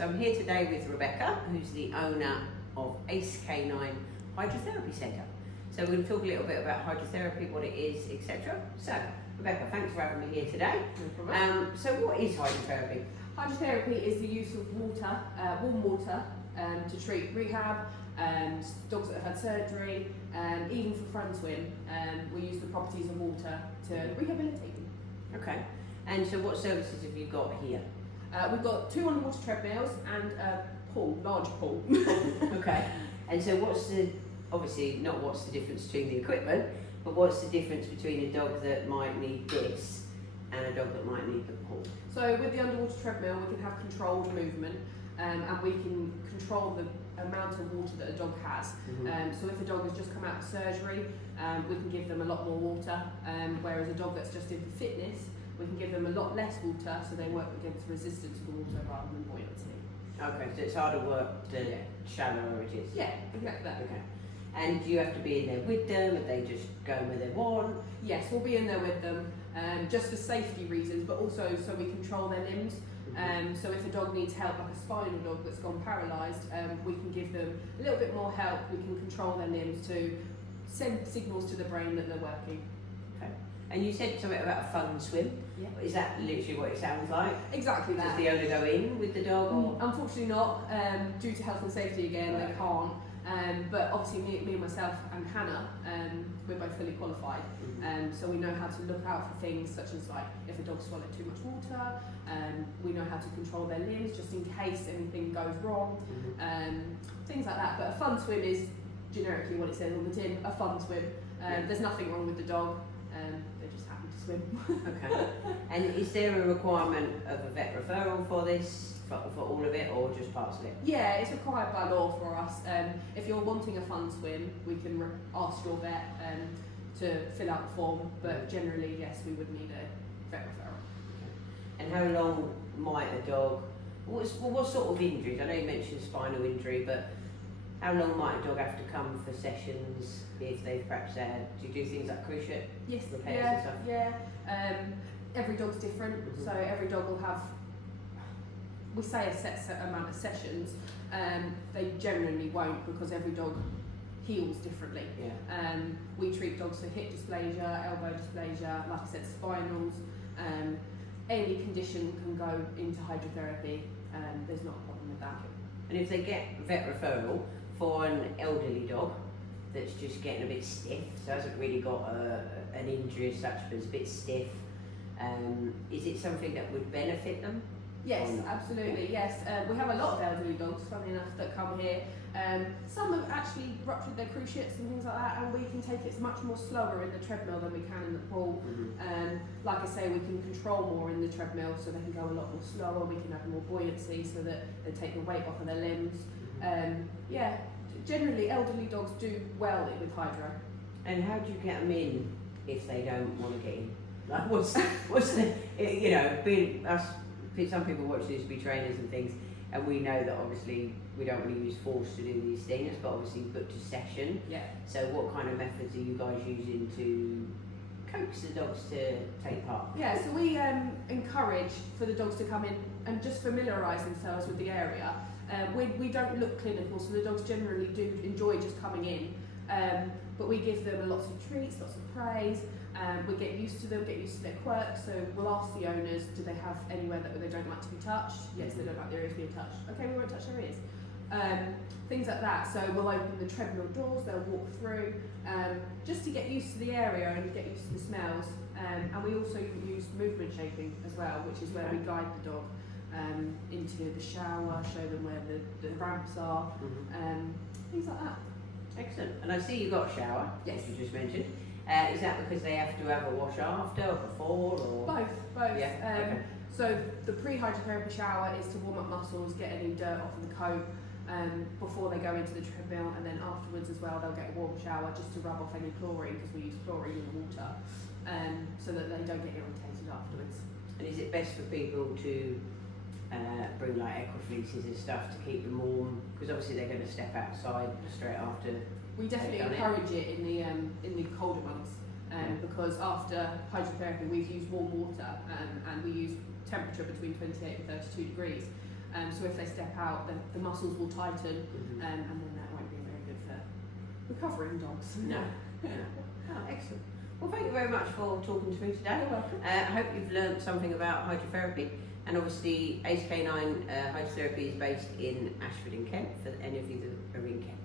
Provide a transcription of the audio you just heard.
So I'm here today with Rebecca, who's the owner of Ace Canine Hydrotherapy Centre. So we're going to talk a little bit about hydrotherapy, what it is, etc. So Rebecca, thanks for having me here today. No problem. So what is hydrotherapy? Hydrotherapy is the use of water, warm water, to treat rehab, dogs that have had surgery, even for front swim. We use the properties of water to rehabilitate them. Okay. And so what services have you got here? We've got 2 underwater treadmills and a pool, large pool. Okay. And so obviously not what's the difference between the equipment, but what's the difference between a dog that might need this and a dog that might need the pool? So with the underwater treadmill, we can have controlled movement, and we can control the amount of water that a dog has. So if a dog has just come out of surgery, we can give them a lot more water, whereas a dog that's just in for fitness, we can give them a lot less water, so they work against resistance to the water rather than buoyancy. Okay, so it's harder work the shallower it is? Yeah, exactly that. Okay. And do you have to be in there with them? Are they just going where they want? Yes, we'll be in there with them, just for safety reasons, but also so we control their limbs. So if a dog needs help, like a spinal dog that's gone paralysed, we can give them a little bit more help. We can control their limbs to send signals to the brain that they're working. Okay. And you said something about a fun swim. Yeah. Is that literally what it sounds like? Exactly that. Does the owner go in with the dog? Or? Unfortunately not, due to health and safety again, they can't. But obviously me and myself and Hannah, we're both fully qualified. So we know how to look out for things such as like if a dog swallowed too much water, we know how to control their limbs just in case anything goes wrong, things like that. But a fun swim is generically what it says on the tin, a fun swim. There's nothing wrong with the dog, they're just happy to swim. Okay. And is there a requirement of a vet referral for this, for all of it, or just parts of it? Yeah, it's required by law for us. If you're wanting a fun swim, we can ask your vet to fill out the form, but generally, yes, we would need a vet referral. Okay. And how long might a dog, what sort of injuries? I know you mentioned spinal injury, but how long might a dog have to come for sessions if they've perhaps had, do you do things like cruciate repairs and stuff? Yeah. Every dog's different, so every dog will have, we say a set amount of sessions, they generally won't because every dog heals differently. Yeah. We treat dogs for hip dysplasia, elbow dysplasia, like I said, spinals. Any condition can go into hydrotherapy, there's not a problem with that. And if they get vet referral for an elderly dog that's just getting a bit stiff, so hasn't really got an injury as such, but is a bit stiff, is it something that would benefit them? Yes, absolutely, yes. We have a lot of elderly dogs, funny enough, that come here. Some have actually ruptured their cruciates and things like that, and we can take it much more slower in the treadmill than we can in the pool. Like I say, we can control more in the treadmill so they can go a lot more slower, we can have more buoyancy so that they take the weight off of their limbs. Yeah, generally elderly dogs do well with hydro. And how do you get them in if they don't want to get in? Like what's the, you know, being us, some people watch this, be trainers and things, and we know that obviously we don't really use force to do these things, but obviously booked a session. Yeah. So what kind of methods are you guys using to coax the dogs to take part? Yeah, so we encourage for the dogs to come in and just familiarise themselves with the area. We don't look clinical, so the dogs generally do enjoy just coming in, but we give them lots of treats, lots of praise. We get used to them, get used to their quirks, so we'll ask the owners, do they have anywhere that they don't like to be touched? Yes, they don't like their ears being touched. Okay, we won't touch their ears. Things like that, so we'll open the treadmill doors, they'll walk through, just to get used to the area and get used to the smells. And we also use movement shaping as well, which is where we guide the dog into the shower, show them where the ramps are, things like that. Excellent. And I see you've got a shower, Yes. as you just mentioned. Is that because they have to have a wash after or before? Or? Both. Yeah. Okay. So the pre-hydrotherapy shower is to warm up muscles, get any dirt off of the coat before they go into the treadmill, and then afterwards as well they'll get a warm shower just to rub off any chlorine, because we use chlorine in the water, so that they don't get irritated afterwards. And is it best for people to bring like Equifleeces and stuff to keep them warm? Because obviously they're going to step outside straight after. We definitely encourage it in the colder months, because after hydrotherapy we've used warm water, and we use temperature between 28 and 32 degrees. So if they step out, the muscles will tighten, Mhm. and then that won't be very good for recovering dogs. No. Oh, excellent. Well, thank you very much for talking to me today. You're welcome. I hope you've learned something about hydrotherapy, and obviously Ace Canine Hydrotherapy is based in Ashford in Kent, for any of you that are in Kent.